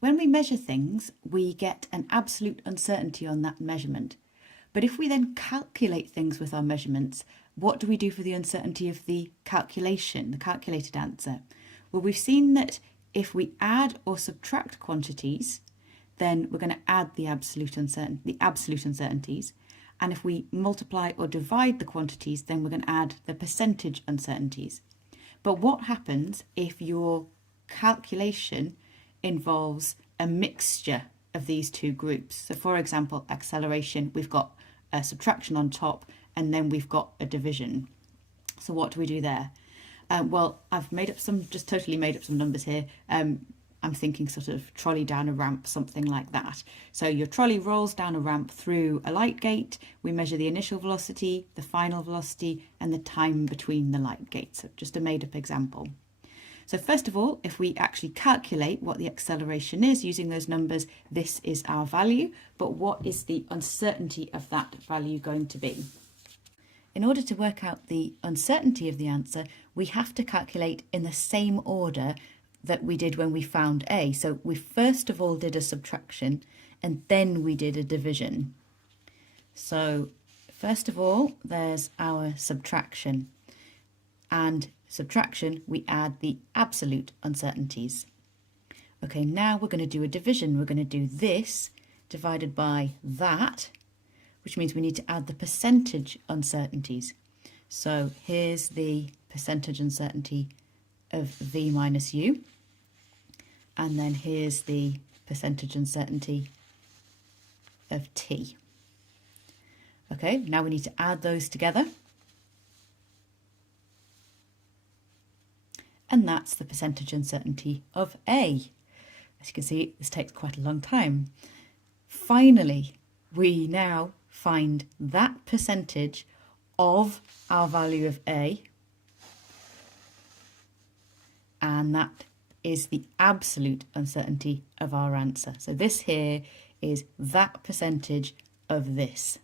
when we measure things, we get an absolute uncertainty on that measurement. But if we then calculate things with our measurements, what do we do for the uncertainty of the calculation, the calculated answer? Well, we've seen that if we add or subtract quantities, then we're going to add the absolute uncertainties. And if we multiply or divide the quantities, then we're going to add the percentage uncertainties. But what happens if your calculation involves a mixture of these two groups? So for example, acceleration, we've got a subtraction on top, and then we've got a division. So what do we do there? Well, I've just totally made up some numbers here. I'm thinking sort of trolley down a ramp, something like that. So your trolley rolls down a ramp through a light gate. We measure the initial velocity, the final velocity, and the time between the light gates. So just a made up example. So first of all, if we actually calculate what the acceleration is using those numbers, this is our value. But what is the uncertainty of that value going to be? In order to work out the uncertainty of the answer, we have to calculate in the same order that we did when we found A. So we first of all did a subtraction, and then we did a division. So first of all, there's our subtraction. And subtraction, we add the absolute uncertainties. Okay, now we're going to do a division. We're going to do this divided by that, which means we need to add the percentage uncertainties. So here's the percentage uncertainty of V minus U. And then here's the percentage uncertainty of T. Okay, now we need to add those together. And that's the percentage uncertainty of A. As you can see, this takes quite a long time. Finally, we now find that percentage of our value of A, and that is the absolute uncertainty of our answer. So this here is that percentage of this.